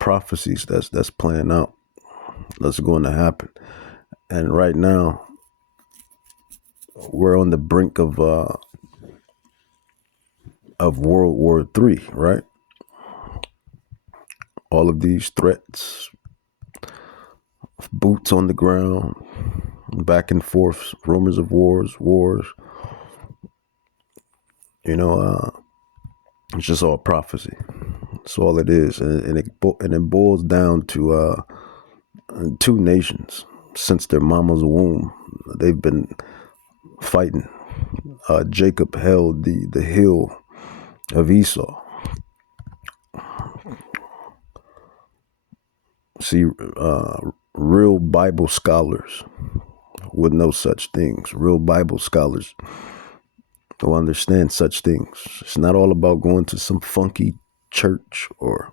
prophecies that's playing out, that's going to happen. And right now we're on the brink of World War III, right? All of these threats, boots on the ground, back and forth, rumors of wars. You know, it's just all prophecy. That's all it is, and it boils down to two nations. Since their mama's womb, they've been fighting. Jacob held the hill of Esau. See, real Bible scholars would know such things. Real Bible scholars will understand such things. It's not all about going to some funky church or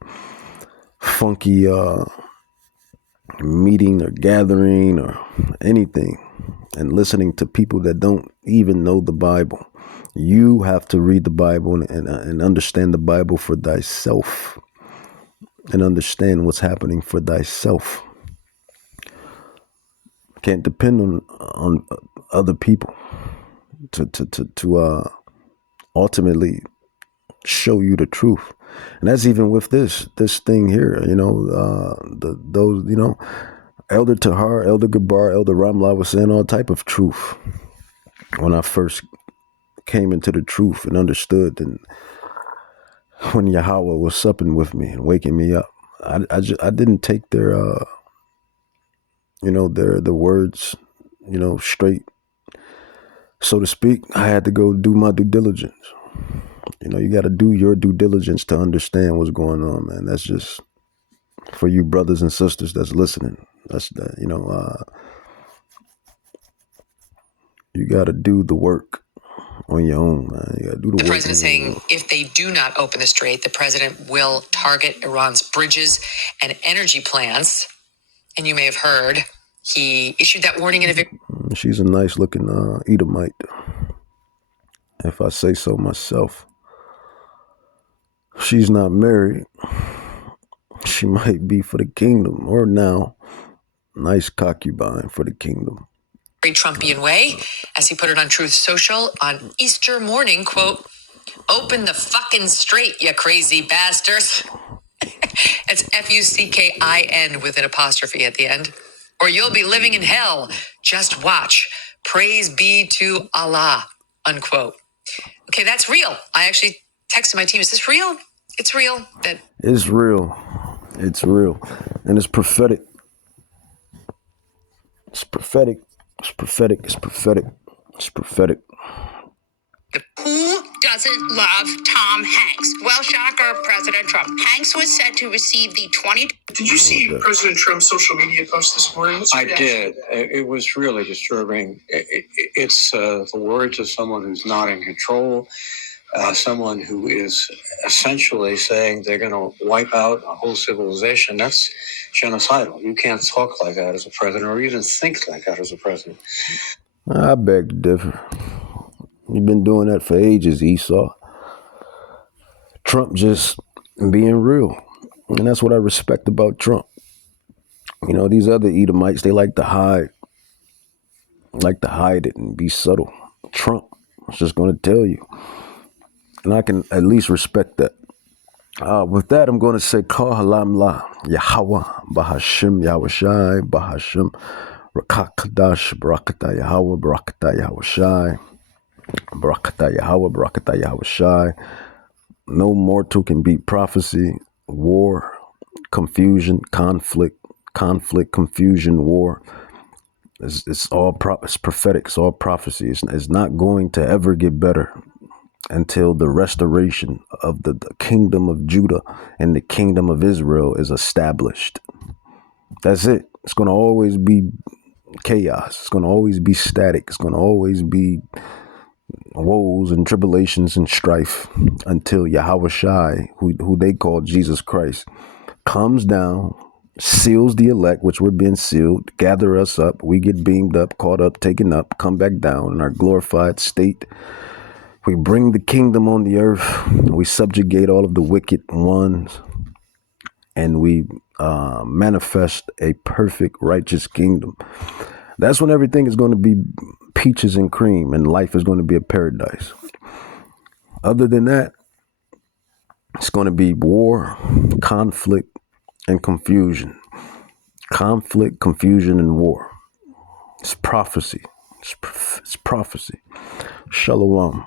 funky meeting or gathering or anything and listening to people that don't even know the Bible. You have to read the Bible and understand the Bible for thyself and understand what's happening for thyself. Can't depend on other people to ultimately show you the truth. And that's even with this thing here, you know, those, you know, Elder Tahar, Elder Gabar, Elder Ramla was saying all type of truth when I first came into the truth and understood, and when Yahweh was supping with me and waking me up. I didn't take their the words, straight, so to speak. I had to go do my due diligence. You got to do your due diligence to understand what's going on, man. That's just for you brothers and sisters that's listening. That's that, you got to do the work on your own, man. You got to do the work. The president saying if they do not open the strait, the president will target Iran's bridges and energy plants. And you may have heard he issued that warning in a video. She's a nice looking Edomite, if I say so myself. She's not married. She might be for the kingdom, or now, nice concubine for the kingdom. Very Trumpian way, as he put it on Truth Social on Easter morning, quote, "Open the fucking strait, you crazy bastards." It's F-U-C-K-I-N with an apostrophe at the end. "Or you'll be living in hell. Just watch. Praise be to Allah," unquote. Okay, that's real. I actually texted my team, is this real? It's real. It's real. It's real. And it's prophetic. It's prophetic. It's prophetic. It's prophetic. It's prophetic. Who doesn't love Tom Hanks? Well, shocker, President Trump. Hanks was set to receive the 20... Did you see President Trump's social media post this morning? I did. It was really disturbing. It's the words of someone who's not in control, someone who is essentially saying they're going to wipe out a whole civilization. That's genocidal. You can't talk like that as a president, or even think like that as a president. I beg to differ. You've been doing that for ages, Esau. Trump just being real. And that's what I respect about Trump. These other Edomites, they like to hide it and be subtle. Trump is just going to tell you. And I can at least respect that. With that, I'm going to say, Kah Halam La, Yahweh, Bahashim, Yahushai, Bahashim, Rakakadash, Barakata Yahweh, Barakata Yahushai, Barakata Yahweh, Barakata Yahushai. No mortal can beat prophecy, war, confusion, conflict, confusion, war. It's all it's prophetic. It's all prophecy. It's not going to ever get better until the restoration of the kingdom of Judah and the kingdom of Israel is established. That's it. It's going to always be chaos. It's going to always be static. It's going to always be woes and tribulations and strife until Yahushai, who they call Jesus Christ, comes down, seals the elect, which we're being sealed, gather us up, we get beamed up, caught up, taken up, come back down in our glorified state. We bring the kingdom on the earth, we subjugate all of the wicked ones, and we manifest a perfect righteous kingdom. That's when everything is going to be peaches and cream and life is going to be a paradise. Other than that, it's going to be war, conflict, and confusion. Conflict, confusion, and war. It's prophecy. It's prophecy. Shalom.